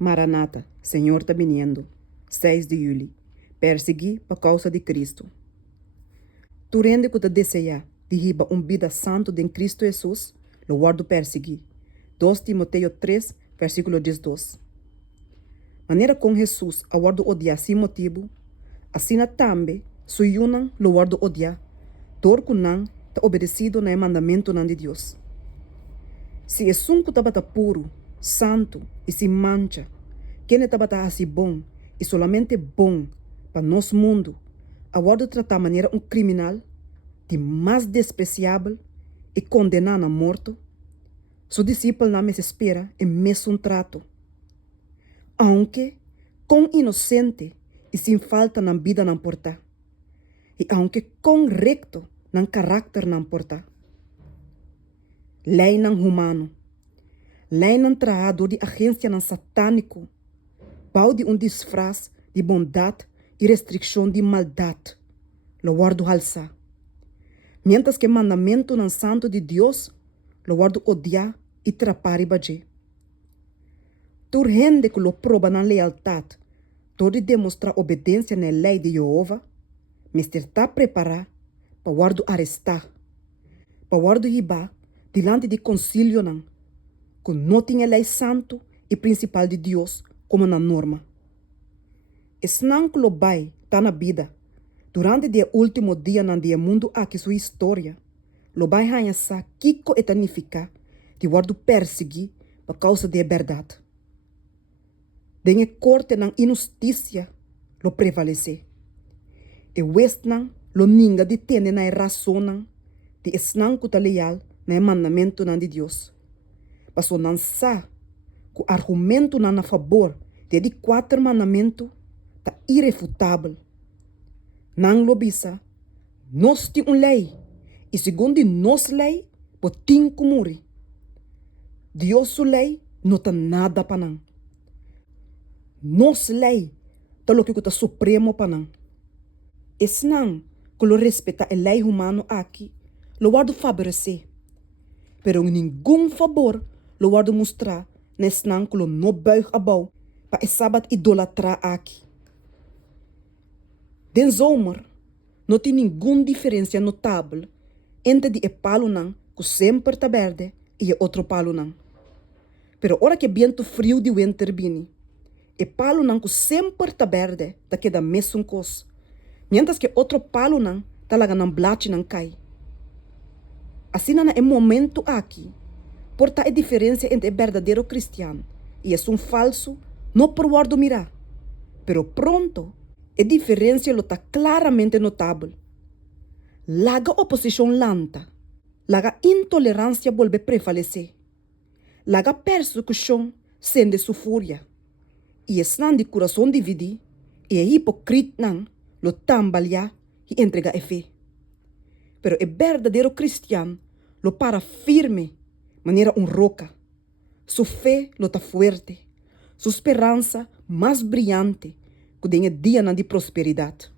Maranata, Senhor está viniendo. 6 de julho. Persegui por causa de Cristo. Tu rende que te deseja de riba vida santo de Cristo Jesus, lo guardo persegui. 2 Timoteo 3, versículo 12. Maneira com Jesus a guardo odiar sem motivo, assim também suyunan lo guardo odiar, dor kunan ta obedecido na mandamento de Deus. Se é sunco tabata puro, santo e sem mancha, quem tabata assim bom e solamente bom para nosso mundo, aguardo tratar maneira criminal, de mais despreciável e condenar a morte, seu discípulo não me espera em mesmo trato. Aunque com inocente e sem falta na vida não porta, e aunque com recto na caráter não porta. Lei não humano, lei não traador de agência não satânico, pau de disfraz de bondade e restrição de maldade, lo guardo alça. Mientras que mandamento não santo de Deus, lo guardo odiar e trapar e bager. Tu rende que lo prova na lealtade, todo demonstrar obediência na lei de Jeová, mas está preparado para guardo arrestar, para guardo ribar diante de concílio não, que não tem a lei santo e principal de Deus como na norma. Es não que lo vai tá na vida, durante o último dia na dia mundo aqui sua história, lo vai hanhasa kiko etanificar de guardo perseguir por causa da verdade. Denhe corte na injustiça lo prevalecer. E west não lo ninga de tende na razão não, de esnan que tá leal na mandamento de Deus. Passo não sa que o argumento não a favor de 4 mandamentos tá irrefutável. Não lo bisa, nós temos lei, e segundo nossa lei, botim kumuri. Deus sua lei não tá nada para não. Nossa lei tá lo que tá supremo para não. Es não que lo respeita a lei humana aqui, lo guardo favorecer. Pero nenhum favor lo guardo mostrar, nes não que lo não buig abau, para sabat idolatrar aqui. Den zomer, não tem nenhuma diferença notável entre de palo não que sempre está verde e outro palo não. Pero ora que vento frio de winter bini, e palo não que sempre está verde, da que da mesma coisa. Mientras que outro palo não tá lá na blate não cai. Assim não é momento aqui, porta a diferença entre verdadeiro cristiano e é falso, não por guardo mirar. Pero pronto, a diferença está claramente notável. Laga oposição lanta, laga intolerância volve prevalecer, laga persecução sende sua fúria, e esnan de coração dividir, e é hipocrita não, lo tambalha e entrega a fé. Pero o verdadeiro cristiano lo para firme, maneira roca. Sua fé lo tá fuerte, sua esperança mais brilhante, que tem dia de prosperidade.